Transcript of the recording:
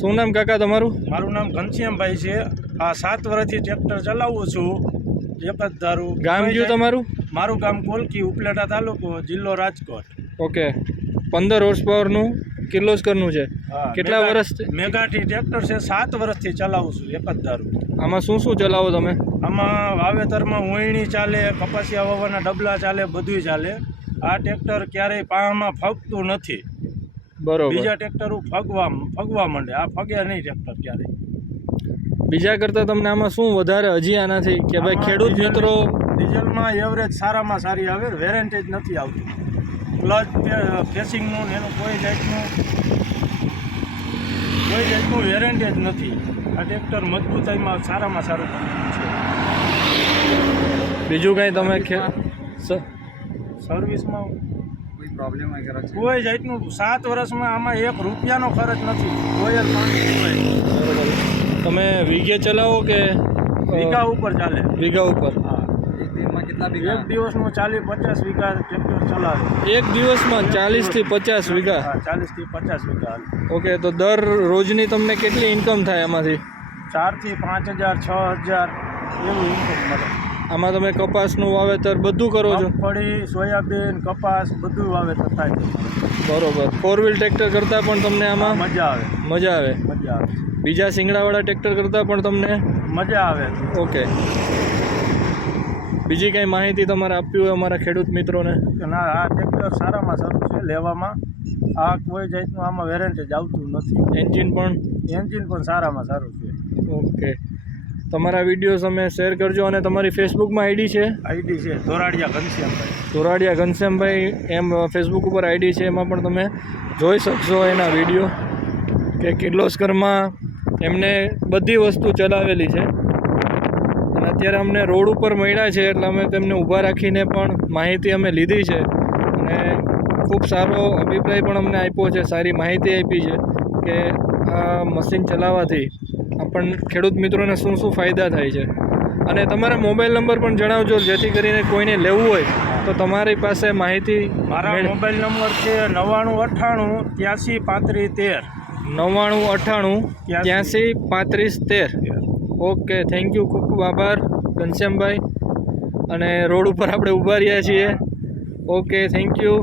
શું નામ કાકા તમારું? મારું નામ ઘનશ્યામભાઈ છે. આ 7 વર્ષથી ટ્રેક્ટર ચલાવું છું. એક જ ધારું. ગામ કયું તમારું? મારું ગામ કોલકી, ઉપલેટા તાલુકો, જિલ્લો રાજકોટ. ઓકે, 15 હોર્સ પાવરનું કિર્લોસ્કરનું છે. કેટલા વર્ષથી? મેગાથી ટ્રેક્ટર છે. 7 વર્ષથી ચલાવું છું એક જ ધારું. આમાં શું શું ચલાવો તમે? આમાં વાવેતરમાં ઉયણી ચાલે, કપાસિયા વાવવાના ડબલા ચાલે, બધુંય ચાલે. આ ટ્રેક્ટર ક્યારેય પાવામાં ફગતું નથી. બરોબર. બીજા ટ્રેક્ટર ફગવા માંડે, આ ફગે નહીં ટ્રેક્ટર ક્યારેય. બીજા કરતાં તમને આમાં શું વધારે હજી આનાથી કે ભાઈ ખેડૂત મિત્રો? ડીઝલમાં એવરેજ સારામાં સારી આવે, વેરેન્ટેજ નથી આવતું. ક્લચ ફેસિંગનું એનું કોઈ જાતનું વેરેન્ટેજ નથી. આ ટ્રેક્ટર મજબૂતાઈમાં સારામાં સારું છે. બીજું કાંઈ તમે સર્વિસમાં કોઈ જાતનું 7 વર્ષમાં આમાં 1 રૂપિયાનો ખર્ચ નથી. કોઈ જ પાણી હોય. તમે વીઘે ચલાવો કે વીઘા ઉપર ચાલે? વીઘા ઉપર. એક દિવસમાં 40-50 વીઘા ટ્રેક્ટર ચલાવે. એક દિવસમાં 40 થી 50 વીઘા? 40 થી 50 વીઘા. ઓકે, તો દર રોજની તમને કેટલી ઇન્કમ થાય આમાંથી? 4 થી 5000 6000 એવું ઇન્કમ મળે. આમાં તમે કપાસનું વાવેતર બધું કરો છો? મગફળી, સોયાબીન, કપાસ બધું વાવેતર થાય. બરોબર. 4 વ્હીલ ટ્રેક્ટર કરતાં પણ તમને આમાં મજા આવે? મજા આવે. મજા આવે. બીજા શિંગડાવાળા ટ્રેક્ટર કરતાં પણ તમને મજા આવે. ઓકે. બીજી કાંઈ માહિતી તમારે આપવી હોય અમારા ખેડૂત મિત્રોને? ના, આ ટ્રેક્ટર સારામાં સારું છે લેવામાં. આ કોઈ જાતનું આમાં વેરેન્ટેજ આવતું નથી. એન્જિન પણ સારામાં સારું છે. ઓકે. તમારા વિડીયોઝ અમે શેર કરજો. અને તમારી ફેસબુકમાં આઈડી છે? આઈડી છે ધોરાડિયા ઘનશ્યામભાઈ. ધોરાડિયા ઘનશ્યામભાઈ એમ ફેસબુક ઉપર આઈડી છે. એમાં પણ તમે જોઈ શકશો એના વિડીયો કે કિર્લોસ્કરમાં એમને બધી વસ્તુ ચલાવેલી છે. અને અત્યારે અમને રોડ ઉપર મળ્યા છે એટલે અમે તેમને ઊભા રાખીને પણ માહિતી અમે લીધી છે. અને ખૂબ સારો અભિપ્રાય પણ અમને આપ્યો છે, સારી માહિતી આપી છે કે આ મશીન ચલાવવાથી આપણને ખેડૂત મિત્રોને શું શું ફાયદા થાય છે. અને તમારા મોબાઈલ નંબર પણ જણાવજો જેથી કરીને કોઈને લેવું હોય તો તમારી પાસે માહિતી. મારા મોબાઈલ નંબર છે 9998 83 13. Okay, thank you. ખૂબ ખૂબ આભાર ઘનશ્યામભાઈ. અને રોડ ઉપર આપણે ઊભા રહ્યા છીએ. Okay, thank you.